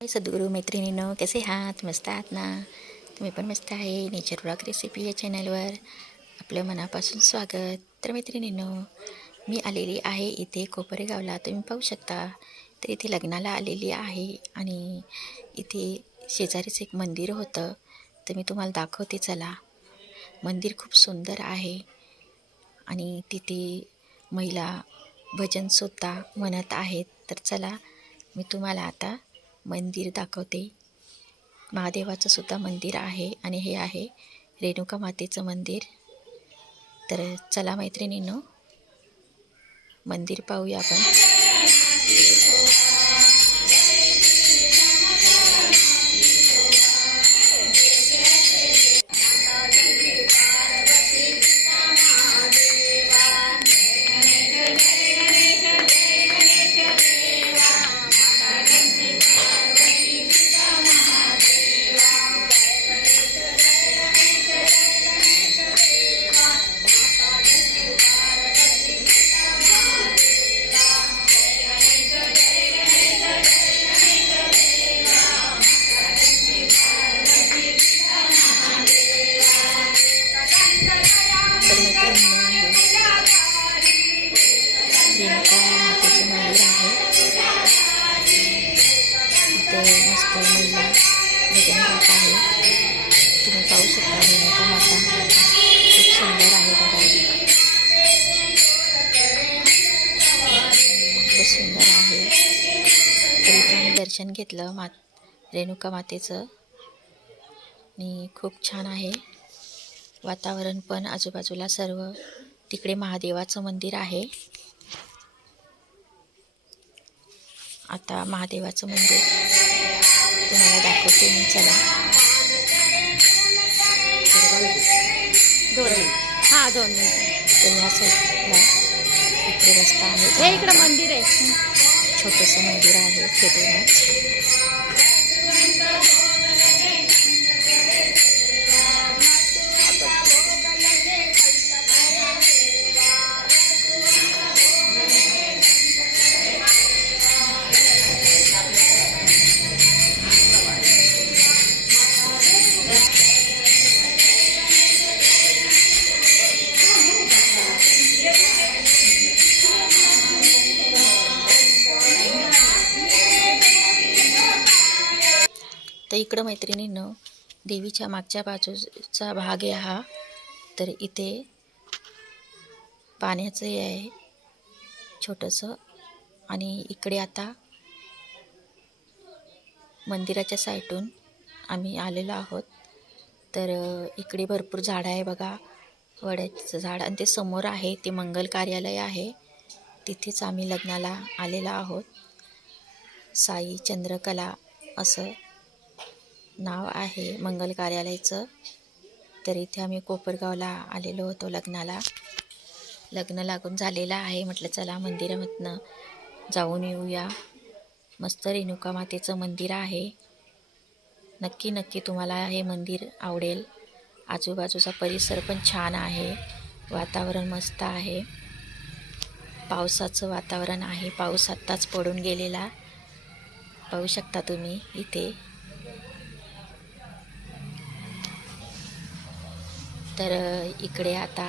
हाय सद्गुरू मैत्रिणींनो कसे आहात मस्त आहात ना तुम्ही पण मस्त आहे नेचर ब्लॉग रेसिपी या चॅनलवर आपलं मनापासून स्वागत तर मैत्रिणीनो मी आलेली आहे इथे कोपरेगावला तुम्ही पाहू शकता तर इथे लग्नाला आलेली आहे आणि इथे शेजारीच एक मंदिर होतं तर मी तुम्हाला दाखवते चला मंदिर खूप सुंदर आहे आणि तिथे महिला भजनसुद्धा म्हणत आहेत तर चला मी तुम्हाला आता मंदिर दाखवते. महादेवाचं सुद्धा मंदिर आहे आणि हे आहे रेणुका मातेचं मंदिर. तर चला मैत्रिणींनो मंदिर पाहूया आपण. इथे मस्त महिला भजन गात आहे तुम्ही पाहू शकता रेणुका माता. खूप सुंदर आहे बघा. खूप सुंदर आहे. तर इथे आम्ही दर्शन घेतलं मात रेणुका मातेचं. आणि खूप छान आहे. वातावरण पण आजूबाजूला सर्व तिकडे महादेवाचं मंदिर आहे. आता महादेवाचं मंदिर तुम्हाला दाखवते मी चला. दोन हा दोन मिनिटं. तर ह्या साईडला इकडे रस्ता आहे. हे इकडं मंदिर आहे. छोटंसं मंदिर आहे खेडेनाथ तर इकडं मैत्रिणीनं देवीच्या मागच्या बाजूचा भाग आहे हा. तर इथे पाण्याचं हे आहे छोटंसं. आणि इकडे आता मंदिराच्या साईडून आम्ही आलेलो आहोत. तर इकडे भरपूर झाडं आहे बघा. वड्याचं झाड आणि ते समोर आहे ते मंगल कार्यालय आहे. तिथेच आम्ही लग्नाला आलेलो आहोत. साई चंद्रकला असं. नाव आहे मंगल कार्यालयाचं. तर इथे आम्ही कोपरगावला आलेलो होतो लग्नाला. लग्न लागून झालेलं आहे. म्हटलं चला मंदिरामधनं जाऊन येऊया. मस्त रेणुका मातेचं मंदिर आहे. नक्की नक्की तुम्हाला हे मंदिर आवडेल. आजूबाजूचा परिसर पण छान आहे. वातावरण मस्त आहे. पावसाचं वातावरण आहे. पाऊस आत्ताच पडून गेलेला. पाहू शकता तुम्ही इथे. तर इकडे आता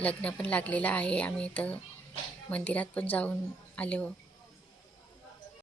लग्न पण लागलेलं आहे. आम्ही इथं मंदिरात पण जाऊन आलो.